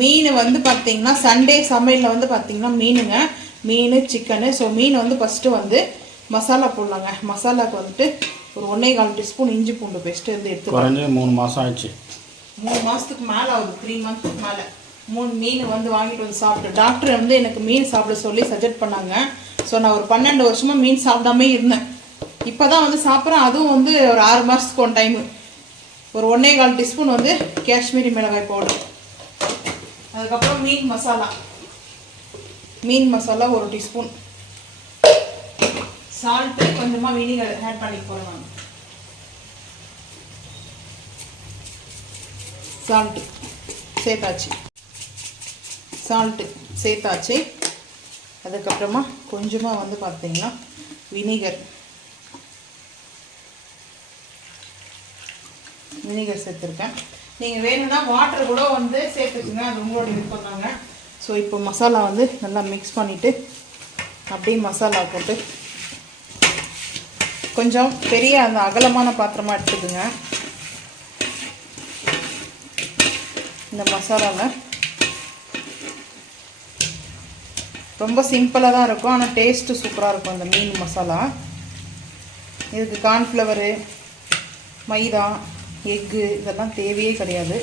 மீன் வந்து பார்த்தீங்கன்னா சண்டே சமையலில் வந்து பார்த்தீங்கன்னா மீனுங்க, மீன் சிக்கனு. ஸோ மீன் வந்து ஃபஸ்ட்டு வந்து மசாலா போடலாங்க. மசாலாவுக்கு வந்துட்டு ஒரு 1.25 டீஸ்பூன் இஞ்சி பூண்டு பேஸ்ட்டு வந்து எடுத்து குறைஞ்சு 3 மாதம் ஆச்சு. 3 மாதத்துக்கு மேலே ஆகுது, 3 மந்த்துக்கு மேலே. 3 மீன் வந்து வாங்கிட்டு வந்து சாப்பிட்டு டாக்டர் வந்து எனக்கு மீன் சாப்பிட சொல்லி சஜெக்ட் பண்ணாங்க. ஸோ நான் ஒரு 12 வருஷமாக மீன் சாப்பிடாமே இருந்தேன். இப்போ தான் வந்து சாப்பிட்றேன். அதுவும் வந்து ஒரு 6 மாதத்துக்கு ஒன் டைமு. ஒரு 1.25 டீஸ்பூன் வந்து காஷ்மீரி மிளகாய் பவுடர். அதுக்கப்புறம் மீன் மசாலா 1 டீஸ்பூன். சால்ட்டு, கொஞ்சமாக வினிகர் ஆட் பண்ணி போகிறேன் நான். சால்ட்டு சேர்த்தாச்சு. அதுக்கப்புறமா கொஞ்சமாக வந்து பார்த்தீங்கன்னா வினிகர் சேர்த்துருக்கேன். நீங்கள் வேணும்னா வாட்டர் கூட வந்து சேர்த்துக்குங்க, அது உங்களோட விருப்பம் தாங்க. ஸோ இப்போ மசாலா வந்து நல்லா மிக்ஸ் பண்ணிவிட்டு அப்படியே மசாலா போட்டு கொஞ்சம் பெரிய அந்த அகலமான பாத்திரமாக எடுத்துக்குங்க. இந்த மசாலாவில் ரொம்ப சிம்பிளாக தான் இருக்கும், ஆனால் டேஸ்ட்டு சூப்பராக இருக்கும் அந்த மீன் மசாலா. இதுக்கு கார்ன்ஃப்ளவரு, மைதா, எக்கு இதெல்லாம் தேவையே கிடையாது.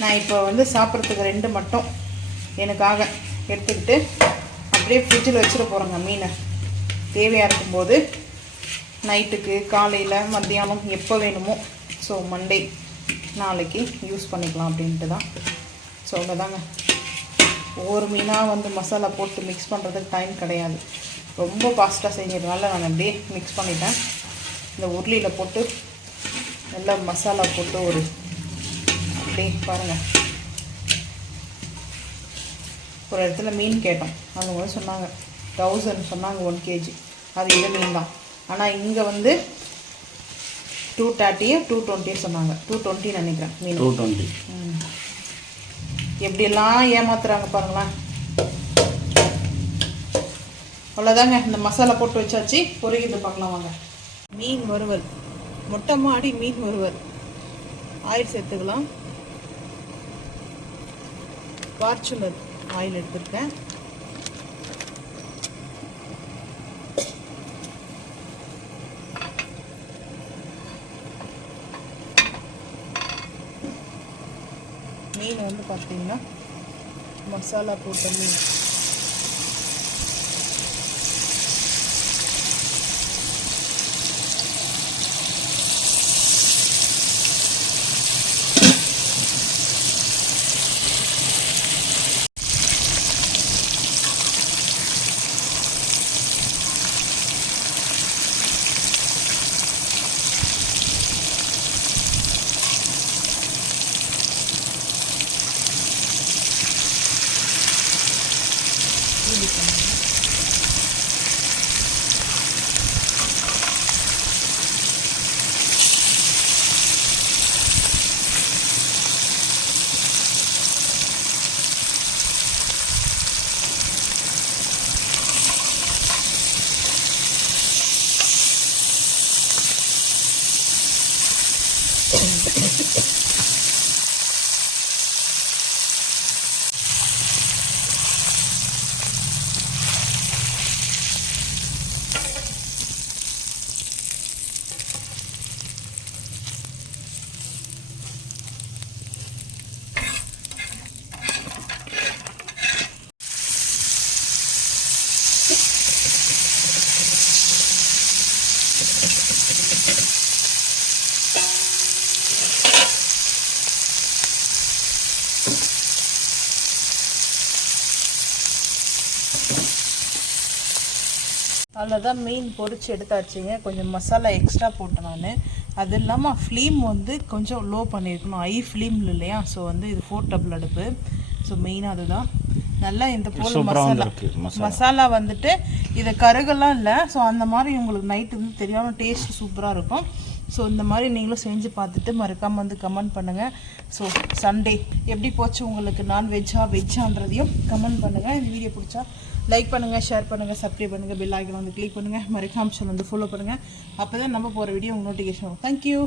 நான் இப்போ வந்து சாப்பிட்றதுக்கு 2 மட்டும் எனக்காக எடுத்துக்கிட்டு அப்படியே ஃப்ரிட்ஜில் வச்சுட போகிறேங்க மீனை. தேவையாக இருக்கும்போது நைட்டுக்கு, காலையில், மத்தியானம் எப்போ வேணுமோ. ஸோ மண்டே நாளைக்கு யூஸ் பண்ணிக்கலாம் அப்படின்ட்டு தான். ஸோ அவ்வளோதாங்க. ஒவ்வொரு மீனாக வந்து மசாலா போட்டு மிக்ஸ் பண்ணுறதுக்கு டைம் கிடையாது. ரொம்ப ஃபாஸ்ட்டாக செஞ்சதுனால நான் அப்படியே மிக்ஸ் பண்ணிட்டேன். இந்த உருளியில் போட்டு நல்லா மசாலா போட்டு ஒரு அப்படியே பாருங்கள். ஒரு இடத்துல மீன் கேட்டோம், அவங்க வந்து சொன்னாங்க 1000 சொன்னாங்க 1 kg. அது இது மீன் தான். ஆனால் இங்கே வந்து 230 220 சொன்னாங்க. 220 நினைக்கிறேன் மீன். 220. எப்படியெல்லாம் ஏமாத்துறாங்க பாருங்களேன். அவ்வளோதாங்க. இந்த மசாலா போட்டு வச்சாச்சு. பொரிக்கிறது பார்க்கலாம் வாங்க. மீன் வறுவல், மொட்டை மாடி மீன் வறுவல். ஆயில் சேர்த்துக்கலாம். ஃபார்ச்சுனர் ஆயில் எடுத்துருக்கேன். மீன் வந்து பார்த்தீங்கன்னா மசாலா போட்ட மீன். அவ்வளோதான். மீன் பொரிச்சு எடுத்தாச்சுங்க. கொஞ்சம் மசாலா எக்ஸ்ட்ரா போட்டேன் நான். அது இல்லாமல் ஃப்ளேம் வந்து கொஞ்சம் லோ பண்ணியிருக்கணும், ஹை ஃப்ளேமில் இல்லையா. ஸோ வந்து இது 4 டபுள் அடுப்பு. ஸோ மெயினாக அதுதான். நல்லா இந்த போல் மசாலா வந்துட்டு இதை கருகெல்லாம் இல்லை. ஸோ அந்த மாதிரி உங்களுக்கு நைட்டு வந்து தெரியாமல் டேஸ்ட் சூப்பராக இருக்கும். ஸோ இந்த மாதிரி நீங்களும் செஞ்சு பார்த்துட்டு மறக்காமல் வந்து கமெண்ட் பண்ணுங்கள். ஸோ சண்டே எப்படி போச்சு உங்களுக்கு, வெஜ்ஜான்றதையும் கமெண்ட் பண்ணுங்கள். இந்த வீடியோ பிடிச்சா லைக் பண்ணுங்கள், ஷேர் பண்ணுங்கள், சப்ஸ்கிரைப் பண்ணுங்கள், பெல் ஐக்கான் வந்து கிளிக் பண்ணுங்கள், மறக்காம வந்து ஃபாலோ பண்ணுங்கள். அப்போ தான் நம்ம போகிற வீடியோ உங்களுக்கு நோட்டிஃபிகேஷன் வரும். தேங்க்யூ.